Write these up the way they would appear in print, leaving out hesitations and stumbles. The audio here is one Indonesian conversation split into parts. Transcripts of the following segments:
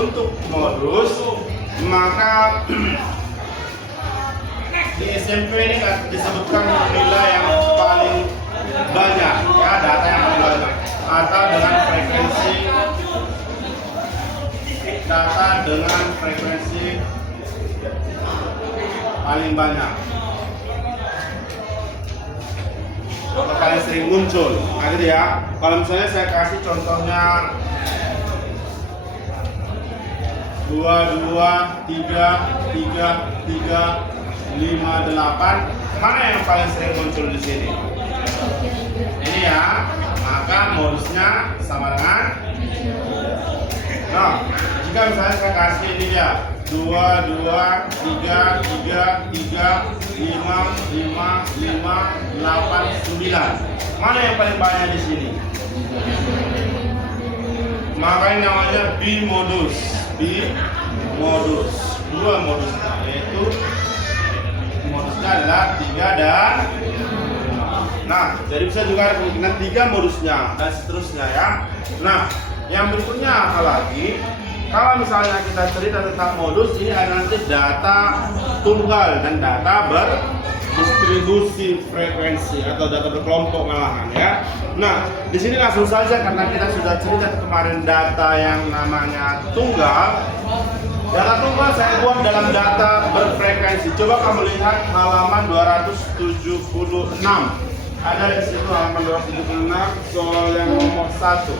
untuk modus, maka di SMP ini disebutkan nilai yang paling banyak, ya, data yang paling banyak, atau dengan frekuensi paling banyak atau paling sering muncul. Nah, gitu ya. Kalau misalnya saya kasih contohnya 2, 2, 3, 3, 3, 5, 8, mana yang paling sering muncul di sini? Ini ya, maka modusnya sama dengan. Nah, jika misalnya saya kasih ini ya, 2, 2, 3, 3, 3, 5, 5, 5, 8, 9. Mana yang paling banyak di sini? Maka ini namanya bimodus. Bimodus. Dua modus, yaitu modusnya adalah 3 dan 5. Nah, jadi bisa juga ada kemungkinan 3 modusnya dan seterusnya ya. Nah, yang berikutnya apa lagi? Kalau misalnya kita cerita tentang modus, ini ada nanti data tunggal dan data berdistribusi frekuensi atau data berkelompok malahan ya. Nah, di sini langsung saja karena kita sudah cerita kemarin data yang namanya tunggal. Data tunggal saya buat dalam data berfrekuensi. Coba kamu lihat halaman 276. Ada di situ halaman 276 soal yang nomor 1.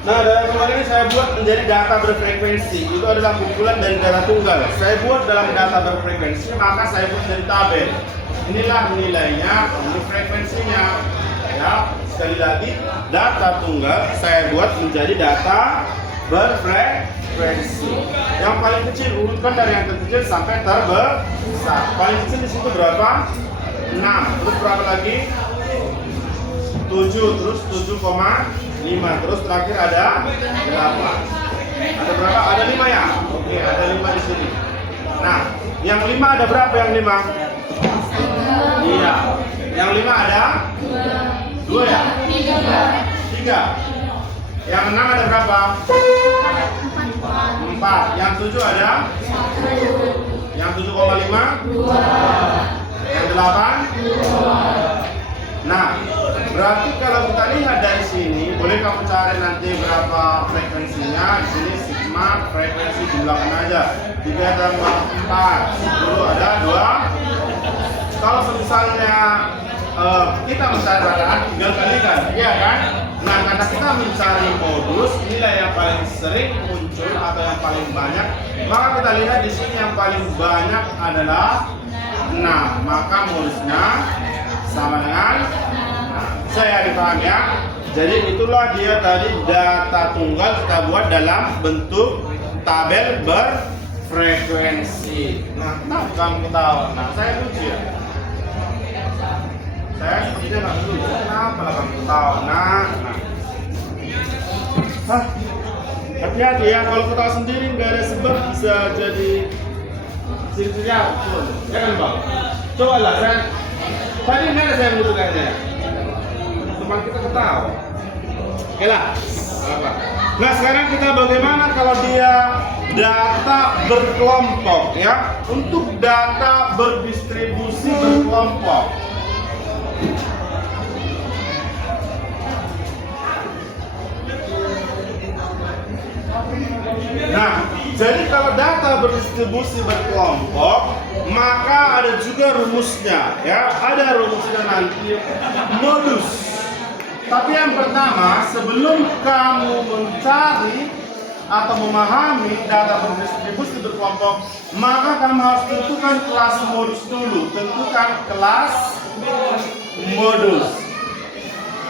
Nah, dalam kemarin ini saya buat menjadi data berfrekuensi. Itu adalah kumpulan dari data tunggal. Saya buat dalam data berfrekuensi, maka saya buat dari tabel. Inilah nilainya, ini frekuensinya. Ya, sekali lagi, data tunggal saya buat menjadi data berfrekuensi. Yang paling kecil urutkan dari yang terkecil sampai terbesar. Paling kecil di situ berapa? 6. Terus berapa lagi? 7. Terus 7,5. Terus terakhir ada 8. Ada berapa? Ada 5 ya? Oke, ada 5 di sini. Nah, yang 5 ada berapa yang 5? Iya. Yang 5 ada 2 ya? 3. Yang 6 ada berapa? 4. Yang 7 ada? Yang 7,5? 2. Yang 8? 2. Nah, berarti kalau kita lihat dari sini, boleh kamu cari nanti berapa frekuensinya. Di sini sigma frekuensi jumlahkan aja. 3 tambah 4, 10 ada 2. Kalau misalnya kita mencari rata tinggal kalikan, iya kan? Nah, karena kita mencari modus nilai yang paling sering muncul atau yang paling banyak, maka kita lihat di sini yang paling banyak adalah 6. Maka modusnya sama dengan saya dipahami ya. Jadi itulah dia tadi data tunggal kita buat dalam bentuk tabel berfrekuensi. Nah, kenapa kamu ketawa? Nah, saya lucu ya. Saya sepertinya nggak lucu. Kenapa lah kamu ketawa? Nah. Hah? Hati-hati ya, kalau ketawa sendiri nggak ada sebab bisa jadi ciri-cirinya. Ya kan bang? Coba lah, tadi nggak ada saya butuh kayaknya. Teman kita ketawa. Oke lah. Nah, sekarang kita bagaimana kalau dia data berkelompok ya? Untuk data berdistribusi berkelompok. Nah, jadi kalau data berdistribusi berkelompok, maka ada juga rumusnya ya. Ada rumusnya nanti modus. Tapi yang pertama, sebelum kamu mencari atau memahami data berdistribusi berkelompok, maka kamu harus tentukan kelas modus dulu. Tentukan kelas modus.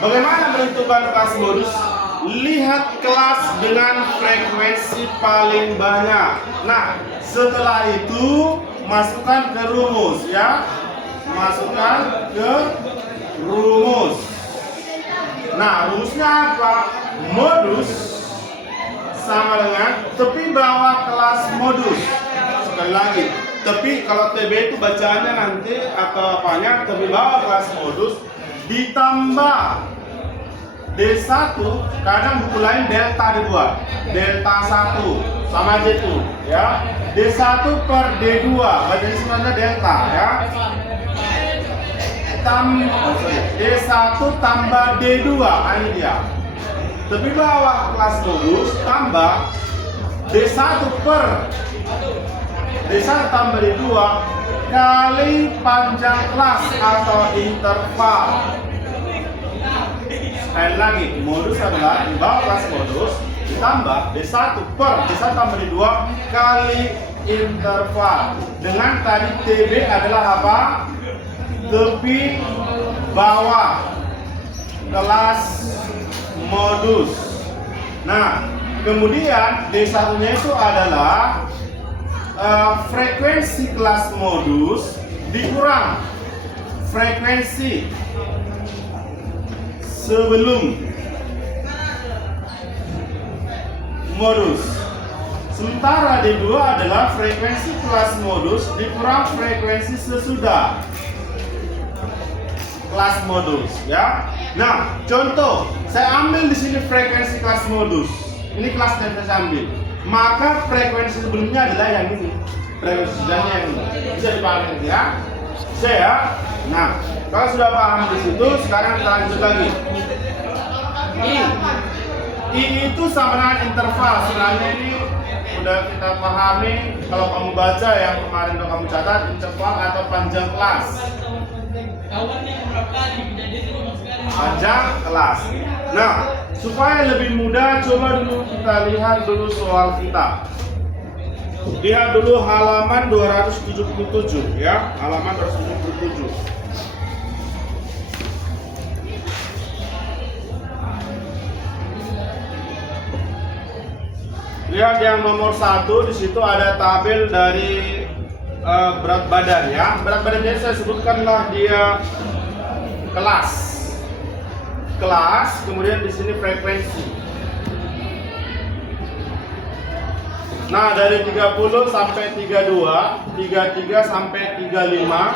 Bagaimana menentukan kelas modus? Lihat kelas dengan frekuensi paling banyak. Nah, setelah itu masukkan ke rumus ya. Masukkan ke rumus. Nah, rumusnya apa? Modus sama dengan tepi bawah kelas modus. Sekali lagi, tepi kalau TB itu bacaannya nanti atau apanya tepi bawah kelas modus ditambah D1, kadang buku lain delta dibuat. Delta 1 sama aja itu ya. D1 per D2 berarti sebenarnya delta ya. D1 tambah D2 ini dia. Lebih bawah kelas modus tambah D1 per D1 tambah D2 kali panjang kelas atau interval. Sekali lagi, modus adalah di bawah kelas modus ditambah D1 per D1 tambah D2 kali interval. Dengan tadi TB adalah apa? Lebih bawah kelas modus. Nah, kemudian D1-nya itu adalah frekuensi kelas modus dikurang frekuensi sebelum modus. Sementara D2 adalah frekuensi kelas modus dikurang frekuensi sesudah kelas modus ya. Nah, contoh, saya ambil di sini frekuensi kelas modus. Ini kelas yang saya ambil. Maka frekuensi sebelumnya adalah yang ini. Frekuensi sesudahnya yang ini. Bisa dipahami ya? Bisa ya? Nah, kalau sudah paham di situ, sekarang kita lanjut lagi. I itu sama dengan interval. Sebenarnya ini udah kita pahami. Kalau kamu baca yang kemarin udah kamu catat, interval atau panjang kelas. Panjang kelas. Nah, supaya lebih mudah, coba dulu kita lihat dulu soal kita. Lihat dulu halaman 277 ya, halaman 277. Lihat yang nomor 1, di situ ada tabel dari berat badan ya. Berat badannya saya sebutkanlah dia kelas. Kelas, kemudian di sini frekuensi. Nah, dari 30 sampai 32, 33 sampai 35,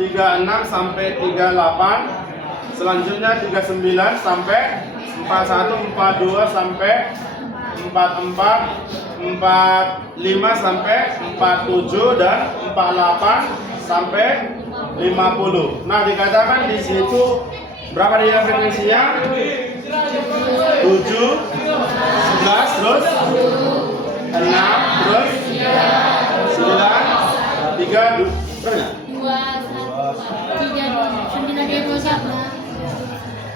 36 sampai 38, selanjutnya 39 sampai 41, 42 sampai 44, 45 sampai 47 dan 48 sampai 50. Nah, dikatakan di situ berapa dia frekuensinya? 7, 11, terus 6, terus 9, 3, berapa?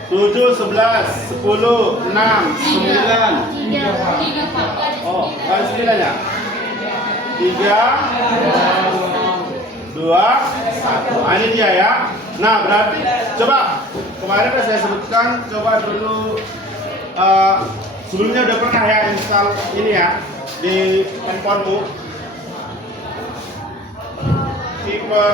7, 11, 10, 6, 9. Oh, kali 9 ya? 3, 2, 1. Nah, ini dia ya. Nah, berarti coba kemarin kan saya sebutkan, coba dulu sebelumnya udah pernah ya install ini ya di handphonemu, tipe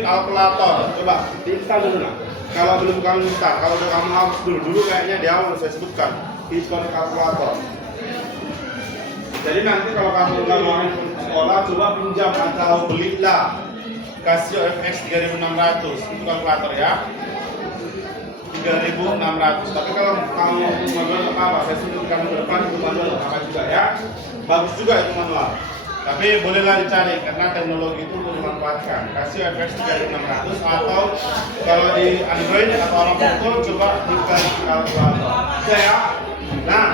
kalkulator. Coba diinstal dulu nah. Kalau belum kamu install, kalau udah kamu hapus dulu kayaknya di awal saya sebutkan tipe kalkulator. Jadi nanti kalau kamu nggak mau sekolah, coba pinjam atau belilah Casio FX 3600, itu kalkulator ya, 3600. Tapi kalau kamu manual apa, saya sebutkan ke depan itu manual apa juga ya, bagus juga itu manual. Tapi bolehlah dicari karena teknologi itu perlu dimanfaatkan. Casio FX 3600 atau kalau di Android atau orang pukul coba bukan kalkulator. Bisa ya. Nah,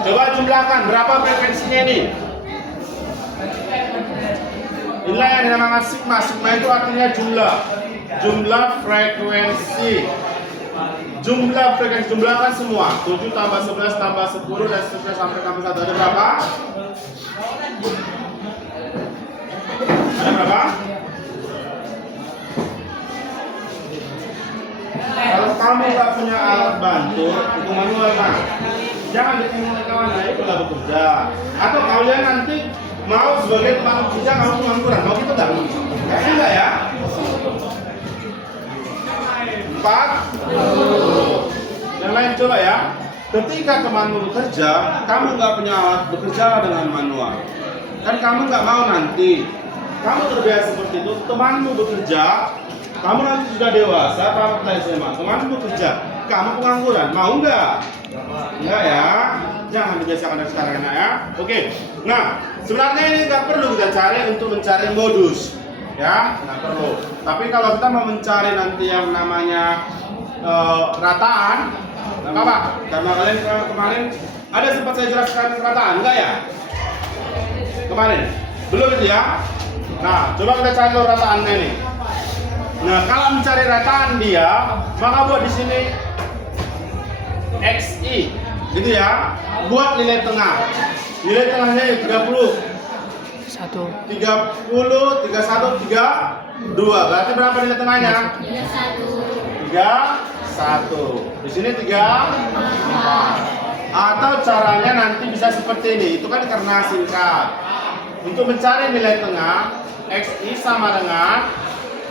coba jumlahkan berapa frekuensinya ini. Inilah yang dinamakan sigma. Sigma itu artinya jumlah. Jumlah frekuensi. Jumlah frekuensi, jumlahkan semua. 7 tambah 11 tambah 10 dan seterusnya sampai tambah 1. Ada berapa? Ada berapa? Kalau kamu nggak punya alat bantu, itu manual kan? Jangan bikin kawan itu nggak bekerja. Atau kalian nanti mau sebagai teman bekerja kamu pengangguran, mau gitu nggak? Kayaknya enggak ya? 4. Yang lain coba ya. Ketika temanmu bekerja, kamu nggak punya alat, bekerjalah dengan manual. Kan kamu nggak mau nanti kamu terbiasa seperti itu, temanmu bekerja, Kamu nanti sudah dewasa, tamat dari SMA, kamu bekerja, kamu pengangguran, mau nggak? Enggak ya, jangan dibiasakan dari sekarang ya. Oke, nah sebenarnya ini nggak perlu kita cari untuk mencari modus, ya nggak perlu. Tapi kalau kita mau mencari nanti yang namanya rataan, nggak apa-apa. Karena kalian kemarin ada sempat saya jelaskan rataan, enggak ya? Kemarin belum itu ya. Nah, coba kita cari rataannya nih. Nah, kalau mencari rataan dia, maka buat di sini XI, gitu ya. Buat nilai tengah. Nilai tengahnya 30. 30, 31, 32. Berarti berapa nilai tengahnya? 31. Di sini 34. Atau caranya nanti bisa seperti ini. Itu kan karena singkat. Untuk mencari nilai tengah, XI sama dengan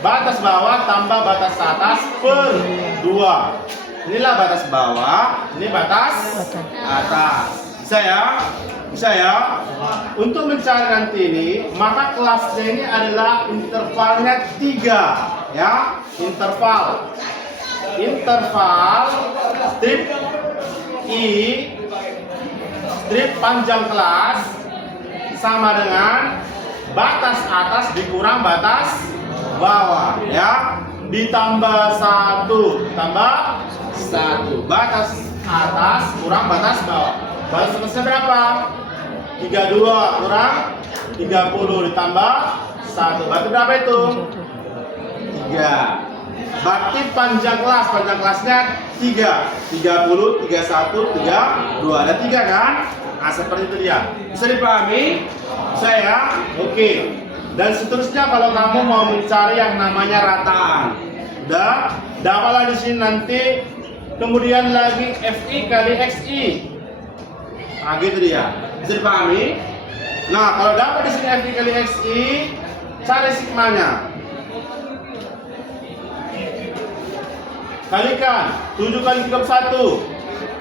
batas bawah tambah batas atas per 2. Inilah batas bawah, ini batas atas. Bisa ya? Bisa ya? Untuk mencari nanti ini, maka kelasnya ini adalah intervalnya 3. Ya, interval. Interval strip I, strip panjang kelas sama dengan batas atas dikurang batas bawah, ya, ditambah 1 tambah 1, batas atas kurang batas bawah. Batas atasnya berapa? 32 kurang 30 ditambah 1, berarti berapa itu? 3. Berarti panjang kelasnya 3, 30, 31, 32, ada 3 kan? Nah, seperti itu dia. Bisa dipahami? Saya, oke. Dan seterusnya kalau kamu mau mencari yang namanya rataan, udah, dapatlah di sini nanti. Kemudian lagi FI kali XI. Nah, gitu dia. Bisa dipahami? Nah, kalau dapat di sini FI kali XI, cari sigmanya. Kalikan 7 kali 31,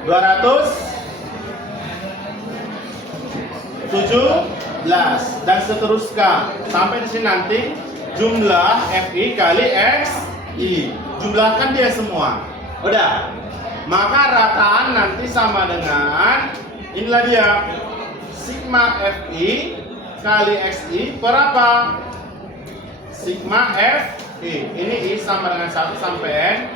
217, dan seterusnya sampai di sini nanti jumlah FI kali XI. Jumlahkan dia semua. Udah. Maka rataan nanti sama dengan inilah dia, sigma FI kali XI per apa? Sigma FI. Ini I sama dengan 1 sampai N.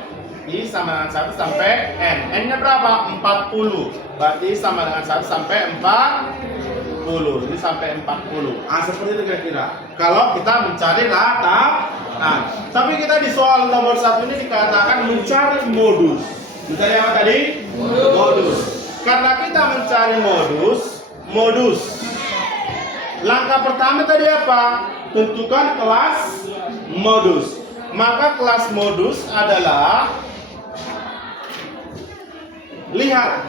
I sama dengan 1 sampai N. N-nya berapa? 40. Berarti sama dengan 1 sampai 40. Ini sampai 40. Ah, seperti itu kira-kira. Kalau kita mencari rataan. Tapi kita di soal nomor 1 ini dikatakan mencari modus. Mencari apa tadi? Modus. Karena kita mencari modus. Langkah pertama tadi apa? Tentukan kelas modus. Maka kelas modus adalah, lihat,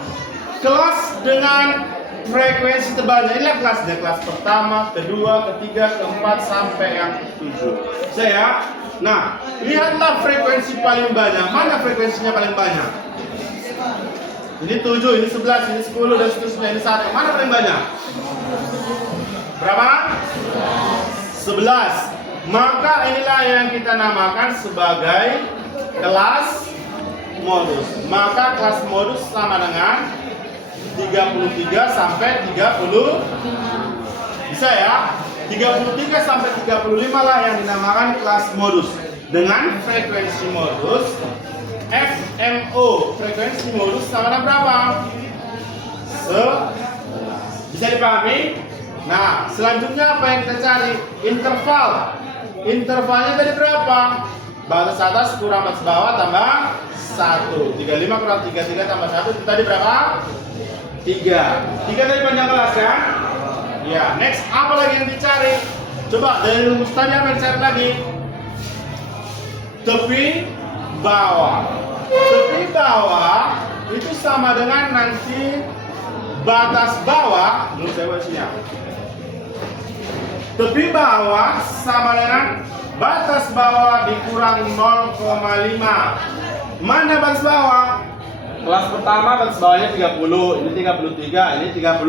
kelas dengan frekuensi tebalnya. Inilah kelasnya, kelas pertama, kedua, ketiga, keempat, sampai yang ke-7. Saya, nah, lihatlah frekuensi paling banyak. Mana frekuensinya paling banyak? Ini 7, ini 11, ini 10, dan seterusnya. Ini 1. Mana paling banyak? Berapa? 11. Maka inilah yang kita namakan sebagai kelas modus. Maka kelas modus sama dengan 33 sampai 30. Bisa ya? 33 sampai 35 lah yang dinamakan kelas modus. Dengan frekuensi modus FMO. Frekuensi modus sama dengan berapa? Bisa dipahami? Nah, selanjutnya apa yang kita cari? Interval. Intervalnya tadi berapa? Batas atas kurang batas bawah tambah 1. 35 kurang 33 tambah 1 itu tadi berapa? 3. 3 tadi panjang kelas kan? Ya, next apa lagi yang dicari? Coba dari rumus tadi apa yang dicari lagi? Tepi bawah. Tepi bawah itu sama dengan nanti batas bawah. Menurut saya bahasanya. Tepi bawah sama dengan batas bawah dikurang 0,5. Mana batas bawah? Kelas pertama batas bawahnya 30, ini 33, ini 36.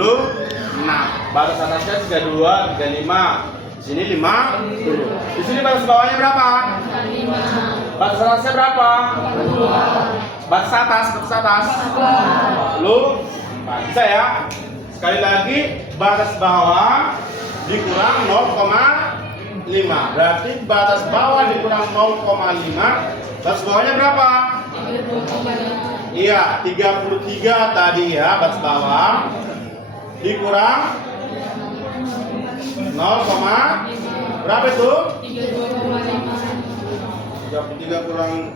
Batas atasnya 32, 35. Sini 50. Di sini batas bawahnya berapa? 5. Batas atasnya berapa? 2. Batas atas. Lu bisa ya. Sekali lagi, batas bawah dikurang 0,5. Berarti batas bawah dikurang 0,5. Batas bawahnya berapa? 32,5. Iya, 33 tadi ya, batas bawah dikurang 0, berapa itu? 33 kurang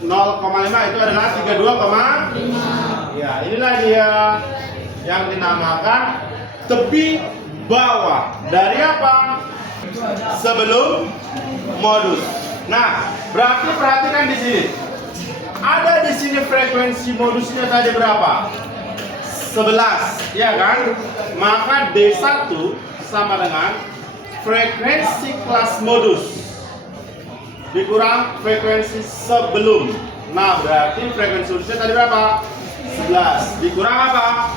0,5 itu adalah 32,5. Ya, inilah dia yang dinamakan tepi bawah. Dari apa? Sebelum modus. Nah, berarti perhatikan di sini. Ada di sini frekuensi modusnya tadi berapa? 11, ya kan? Maka D1 sama dengan frekuensi kelas modus dikurang frekuensi sebelum. Nah, berarti frekuensi modusnya tadi berapa? 11 dikurang apa?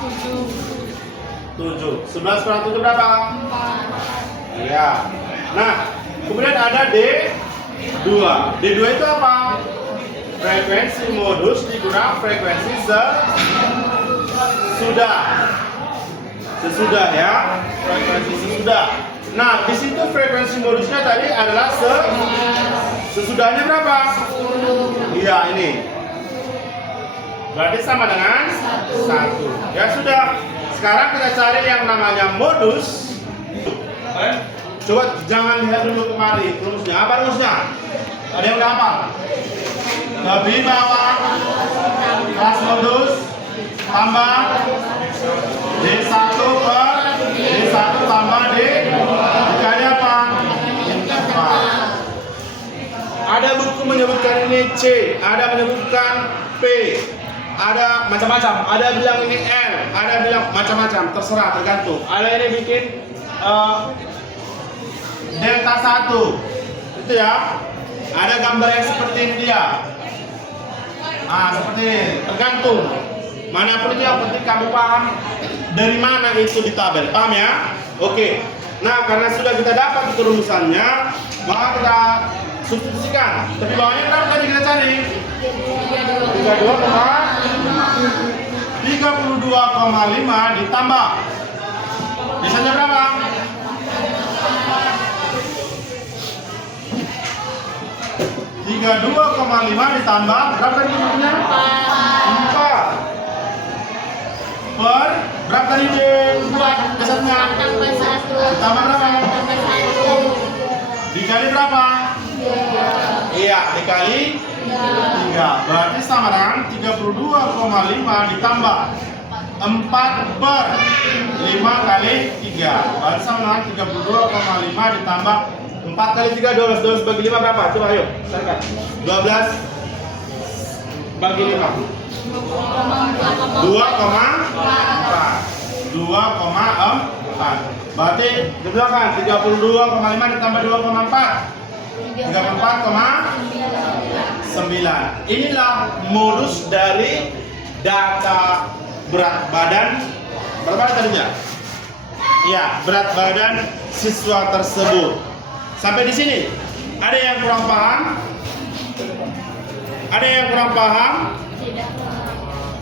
7. 11 kurang 7 berapa? 4. Iya. Nah, kemudian ada D2. D2 itu apa? Frekuensi modus dikurang frekuensi sesudah ya, frekuensi sesudah. Nah, di situ frekuensi modusnya tadi adalah sesudahnya berapa? 10. Iya, ini. Berarti sama dengan 1. Ya sudah. Sekarang kita cari yang namanya modus. Coba jangan lihat dulu kemari rumusnya. Apa rumusnya? Ada yang udah apa? Lebih bawah kelas modus tambah D1 per D1 tambah D2 dikali apa? Ada buku menyebutkan ini C, ada menyebutkan P, ada macam-macam, ada bilang ini L, ada bilang macam-macam, terserah, tergantung. Ada ini bikin delta 1 itu ya, ada gambar yang seperti ini dia. Seperti ini, tergantung manapun itu, yang penting kamu paham dari mana itu di tabel, paham ya? Oke. Nah, karena sudah kita dapat rumusannya, maka kita substitusikan. Tapi bawahnya berapa tadi kita cari? 32,5 ditambah. Biasanya berapa? 32,5 ditambah berapa tadi bentuknya? 4 per berapa tadi buat dasarnya? Ditambah berapa? Dikali berapa? Iya, dikali 3. Berarti sama dengan 32,5 ditambah 4 per 5 kali 3. Berarti sama dengan 32,5 ditambah 4 kali 3, 12. 12 bagi 5 berapa? Coba ayo, carikan. 12 bagi 5. 2,4. Berarti dibilangkan 32,5 ditambah 2,4. 34,9. Inilah modus dari data berat badan. Berapa tadinya? Ya, berat badan siswa tersebut. Sampai di sini, ada yang kurang paham? Ada yang kurang paham?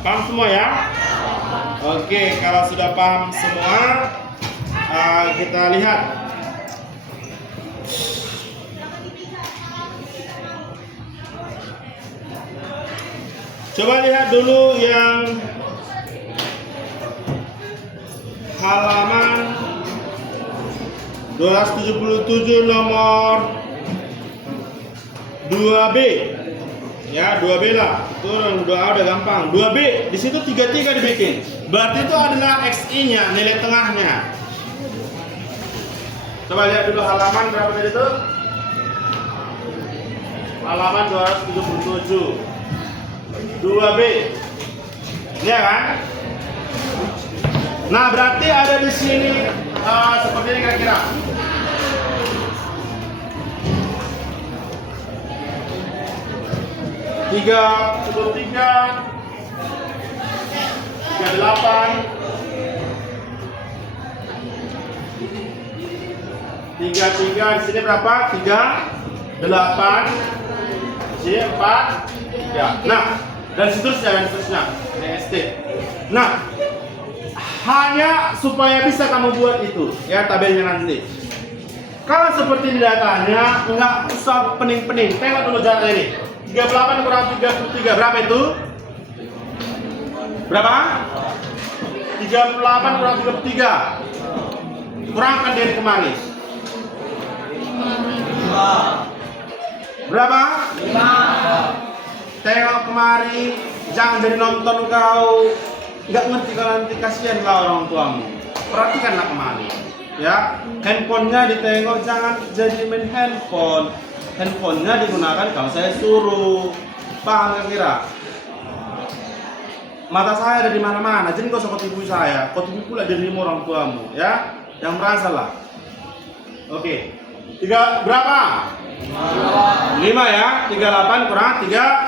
Paham semua ya? Oke, kalau sudah paham semua, kita lihat. Coba lihat dulu yang halaman 277 nomor 2B. Ya, 2B lah. Turun 2A udah gampang. 2B di situ 33 dibikin. Berarti itu adalah XI-nya, nilai tengahnya. Coba lihat dulu halaman berapa tadi itu? Halaman 277. 2B. Ya kan? Nah, berarti ada di sini seperti ini kira-kira. Tiga 38 3 di sini berapa? 3 8 di sini 4 3. Nah, dan seterusnya DST. Nah, hanya supaya bisa kamu buat itu ya tabelnya nanti. Kalau seperti ini datanya nggak usah pening-pening. Tengok dulu jarak ini. 38 kurang 33 berapa itu? Berapa? 38 kurang 33. Kurangkan dari kemarin. Berapa? 5. Tengok kemari, jangan jadi nonton kau nggak ngerti kalau nanti kasihan lah orang tuamu. Perhatikanlah kemari, ya. Handphonenya ditengok, jangan jadi main handphone. Handphonenya digunakan kalau saya suruh. Paham nggak kira? Mata saya ada di mana-mana, jadi kau usah kotipu saya, kotipu pula dirimu orang tuamu, ya. Yang merasa lah. Oke. 3 berapa? 5 ya, 38 kurang 3.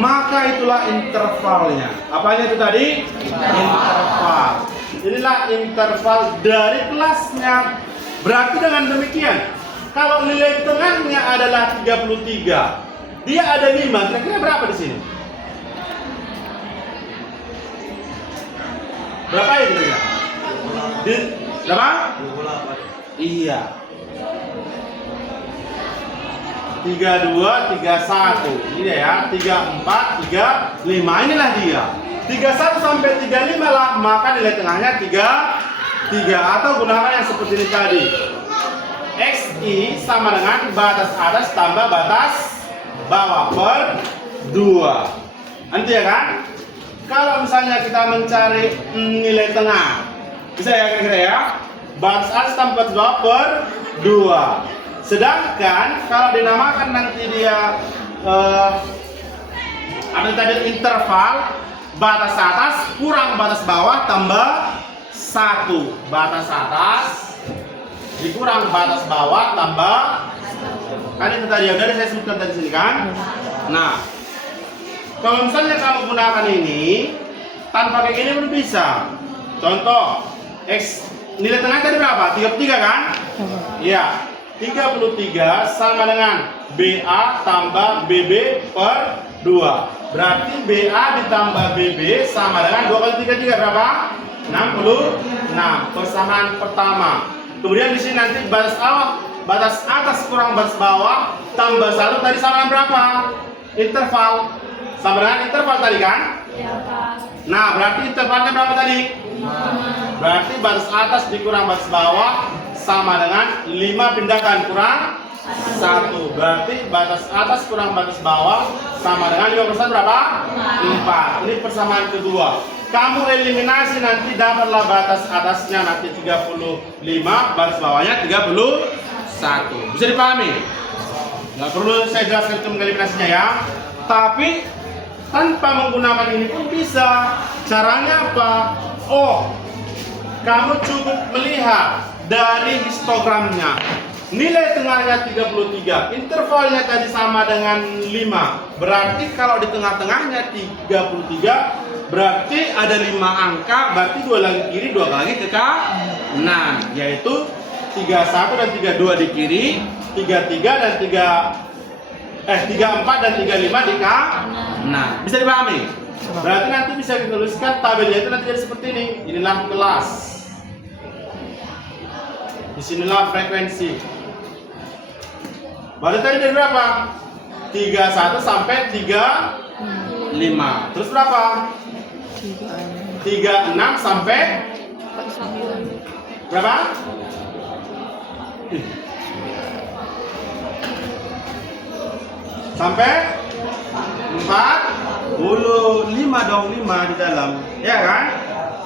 Maka itulah intervalnya. Apanya itu tadi? Interval. Inilah interval dari kelasnya. Berarti dengan demikian, kalau nilai tengahnya adalah 33, dia ada 5, kira-kira berapa di sini? Berapa ya kira-kira? Berapa? 28. Iya. 32, 31. Ini ya, 34, 35. Inilah dia. 31 sampai 35 lah, maka nilai tengahnya 3 atau gunakan yang seperti ini tadi. XI sama dengan batas atas tambah batas bawah per 2. Nanti ya kan? Kalau misalnya kita mencari nilai tengah, bisa ya kira-kira ya? Batas atas tambah batas bawah per 2. Sedangkan kalau dinamakan nanti dia ada tadi interval, batas atas kurang batas bawah tambah 1. Batas atas dikurang batas bawah tambah, kan itu tadi udah saya sebutkan tadi sini kan. Nah, kalau misalnya kamu gunakan ini tanpa kayak gini pun bisa. Contoh X nilai tengah tadi berapa? 33 kan? Iya. 33 sama dengan BA tambah BB per 2. Berarti BA ditambah BB sama dengan 2 kali 33 berapa? 66. Persamaan pertama. Kemudian di sini nanti batas atas kurang batas bawah tambah 1 tadi sama dengan berapa? Interval. Sama dengan interval tadi kan? Iya, Pak. Nah, berarti intervalnya berapa tadi? 5. Berarti batas atas dikurang batas bawah sama dengan 5 pindahkan kurang 1. Berarti batas atas kurang batas bawah sama dengan 5% berapa? 4. Ini persamaan kedua. Kamu eliminasi nanti dapatlah batas atasnya nanti 35, batas bawahnya 31. Bisa dipahami? Nggak perlu saya jelaskan itu eliminasinya ya. Tapi tanpa menggunakan ini pun bisa. Caranya apa? Oh, kamu cukup melihat dari histogramnya. Nilai tengahnya 33, intervalnya tadi sama dengan 5. Berarti kalau di tengah-tengahnya 33, berarti ada 5 angka, berarti 2 lagi kiri, 2 lagi ke kanan, yaitu 31 dan 32 di kiri, 33 dan 34 dan 35 di kanan. Bisa dipahami? Berarti nanti bisa dituliskan tabelnya itu nanti jadi seperti ini. Inilah kelas. Disinilah frekuensi. Baru tadi dari berapa? 31 sampai 35. Terus berapa? 36 sampai berapa? Sampai 45 dong, 5 di dalam. Ya kan?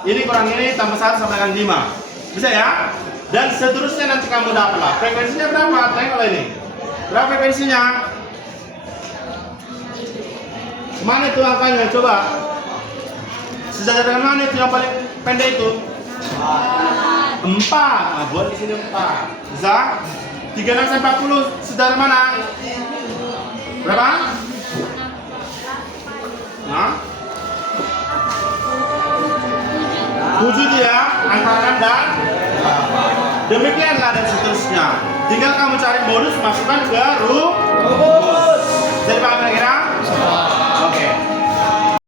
Ini kurang ini tambah 1 sama dengan 5. Bisa ya? Dan seterusnya nanti kamu dapat lah. Frekuensinya berapa? Tengok ini. Berapa frekuensinya? Mana itu angkanya? Coba. Sejajar dengan mana itu yang paling pendek itu? 4. Nah, buat di sini 4. Bisa? 36 sampai 40 sejajar mana? Berapa? Nah? 7 dia, angka kanan dan 8. Demikianlah dan seterusnya. Tinggal kamu cari bonus, masukkan ke rumus.